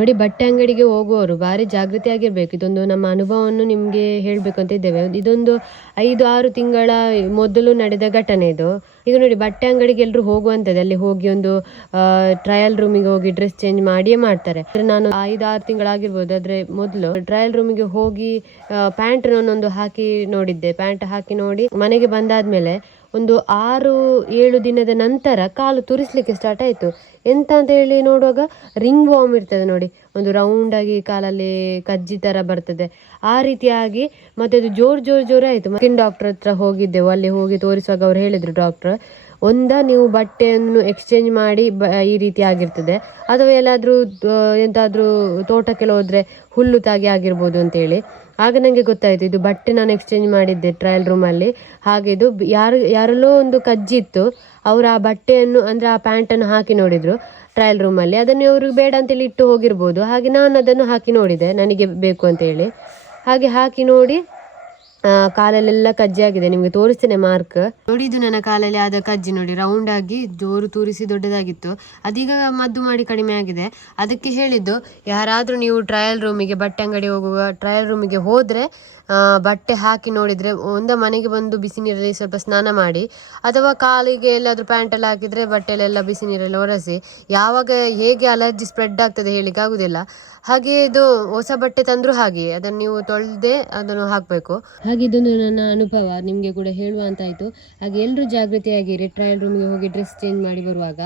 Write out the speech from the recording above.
ನೋಡಿ, ಬಟ್ಟೆ ಅಂಗಡಿಗೆ ಹೋಗುವವರು ಭಾರಿ ಜಾಗೃತಿಯಾಗಿರ್ಬೇಕು ಇದೊಂದು ನಮ್ಮ ಅನುಭವವನ್ನು ನಿಮಗೆ ಹೇಳಬೇಕು ಅಂತ ಇದ್ದೇವೆ. ಇದೊಂದು ಐದು, ಆರು ತಿಂಗಳ ಮೊದಲು ನಡೆದ ಘಟನೆ ಇದು. ಈಗ ನೋಡಿ, ಬಟ್ಟೆ ಅಂಗಡಿಗೆ ಎಲ್ಲರೂ ಹೋಗುವಂಥದ್ದು ಅಲ್ಲಿ ಹೋಗಿ ಒಂದು ಟ್ರಯಲ್ ರೂಮಿಗೆ ಹೋಗಿ ಡ್ರೆಸ್ ಚೇಂಜ್ ಮಾಡಿಯೇ ಮಾಡ್ತಾರೆ. ನಾನು ಐದು, ಆರು ತಿಂಗಳಾಗಿರ್ಬೋದು ಆದ್ರೆ ಮೊದಲು ಟ್ರಯಲ್ ರೂಮಿಗೆ ಹೋಗಿ ಪ್ಯಾಂಟ್ ಒಂದೊಂದು ಹಾಕಿ ನೋಡಿದ್ದೆ. ಪ್ಯಾಂಟ್ ಹಾಕಿ ನೋಡಿ ಮನೆಗೆ ಬಂದಾದ್ಮೇಲೆ ಒಂದು ಆರು, ಏಳು ದಿನದ ನಂತರ ಕಾಲು ತುರಿಸ್ಲಿಕ್ಕೆ ಸ್ಟಾರ್ಟ್ ಆಯಿತು. ಎಂತ ಅಂತ ಹೇಳಿ ನೋಡುವಾಗ ರಿಂಗ್ ವಾಮ್ ಇರ್ತದೆ ನೋಡಿ. ಒಂದು ರೌಂಡ್ ಆಗಿ ಕಾಲಲ್ಲಿ ಕಜ್ಜಿ ತರ ಬರ್ತದೆ. ಆ ರೀತಿಯಾಗಿ ಮತ್ತೆ ಅದು ಜೋರ್ ಜೋರ್ ಜೋರ್ ಆಯ್ತು. ಡಾಕ್ಟರ್ ಹತ್ರ ಹೋಗಿದ್ದೆವು. ಅಲ್ಲಿ ಹೋಗಿ ತೋರಿಸುವಾಗ ಅವ್ರು ಹೇಳಿದ್ರು ಡಾಕ್ಟರ್ ಒಂದ ನೀವು ಬಟ್ಟೆಯನ್ನು ಎಕ್ಸ್ಚೇಂಜ್ ಮಾಡಿ ಈ ರೀತಿ ಆಗಿರ್ತದೆ. ಅಥವಾ ಎಲ್ಲಾದ್ರೂ ಎಂತಾದ್ರೂ ತೋಟಕ್ಕೆಲ್ಲ ಹೋದ್ರೆ ಹುಲ್ಲು ತಾಗಿ ಆಗಿರ್ಬೋದು ಅಂತೇಳಿ. ಆಗ ನನಗೆ ಗೊತ್ತಾಯ್ತು, ಇದು ಬಟ್ಟೆ ನಾನು ಎಕ್ಸ್ಚೇಂಜ್ ಮಾಡಿದ್ದೆ ಟ್ರಯಲ್ ರೂಮಲ್ಲಿ ಹಾಗೆ ಇದು ಯಾರು ಯಾರಲ್ಲೋ ಒಂದು ಕಜ್ಜಿ ಇತ್ತು, ಅವರು ಆ ಬಟ್ಟೆಯನ್ನು ಅಂದ್ರೆ ಆ ಪ್ಯಾಂಟನ್ನು ಹಾಕಿ ನೋಡಿದ್ರು ಟ್ರಯಲ್ ರೂಮಲ್ಲಿ ಅದನ್ನು ಅವರು ಬೇಡ ಅಂತೇಳಿ ಇಟ್ಟು ಹೋಗಿರ್ಬೋದು. ಹಾಗೆ ನಾನು ಅದನ್ನು ಹಾಕಿ ನೋಡಿದೆ, ನನಗೆ ಬೇಕು ಅಂತೇಳಿ ಹಾಗೆ ಹಾಕಿ ನೋಡಿ ಕಾಲಲ್ಲೆಲ್ಲ ಕಜ್ಜಿ ಆಗಿದೆ ನಿಮ್ಗೆ ತೋರಿಸ್ತೇನೆ ಮಾರ್ಕ್ ನೋಡಿ ಇದು ನನ್ನ ಕಾಲಲ್ಲಿ ಆದ ಕಜ್ಜಿ ನೋಡಿ ರೌಂಡ್ ಆಗಿ ಜೋರು ತೂರಿಸಿ ದೊಡ್ಡದಾಗಿತ್ತು. ಅದೀಗ ಮದ್ದು ಮಾಡಿ ಕಡಿಮೆ ಆಗಿದೆ. ಅದಕ್ಕೆ ಹೇಳಿದ್ದು, ಯಾರಾದ್ರೂ ನೀವು ಟ್ರಯಲ್ ರೂಮಿಗೆ ಬಟ್ಟೆ ಅಂಗಡಿ ಹೋಗುವ ಟ್ರಯಲ್ ರೂಮಿಗೆ ಹೋದ್ರೆ ಬಟ್ಟೆ ಹಾಕಿ ನೋಡಿದ್ರೆ ಒಂದ ಮನೆಗೆ ಬಂದು ಬಿಸಿ ನೀರಲ್ಲಿ ಸ್ವಲ್ಪ ಸ್ನಾನ ಮಾಡಿ, ಅಥವಾ ಕಾಲಿಗೆ ಎಲ್ಲಾದ್ರೂ ಎಲ್ಲ ಹಾಕಿದ್ರೆ ಬಟ್ಟೆಲೆಲ್ಲ ಬಿಸಿ ನೀರಲ್ಲಿ ಒರೆಸಿ, ಯಾವಾಗ ಹೇಗೆ ಅಲರ್ಜಿ ಸ್ಪ್ರೆಡ್ ಆಗ್ತದೆ ಹೇಳಿಕ್ಕೆ ಆಗುದಿಲ್ಲ. ಹಾಗೆ ಇದು ಹೊಸ ಬಟ್ಟೆ ತಂದ್ರು ಹಾಗೆ ಅದನ್ನು ನೀವು ತೊಳೆದೇ ಅದನ್ನು ಹಾಕಬೇಕು. ಹಾಗೆ ಇದೊಂದು ನನ್ನ ಅನುಭವ ನಿಮಗೆ ಕೂಡ ಹೇಳುವ ಅಂತಾಯ್ತು ಹಾಗೆ ಎಲ್ಲರೂ ಜಾಗೃತಿಯಾಗಿರಿ ಟ್ರಯಲ್ ರೂಮ್ಗೆ ಹೋಗಿ ಡ್ರೆಸ್ ಚೇಂಜ್ ಮಾಡಿ ಬರುವಾಗ.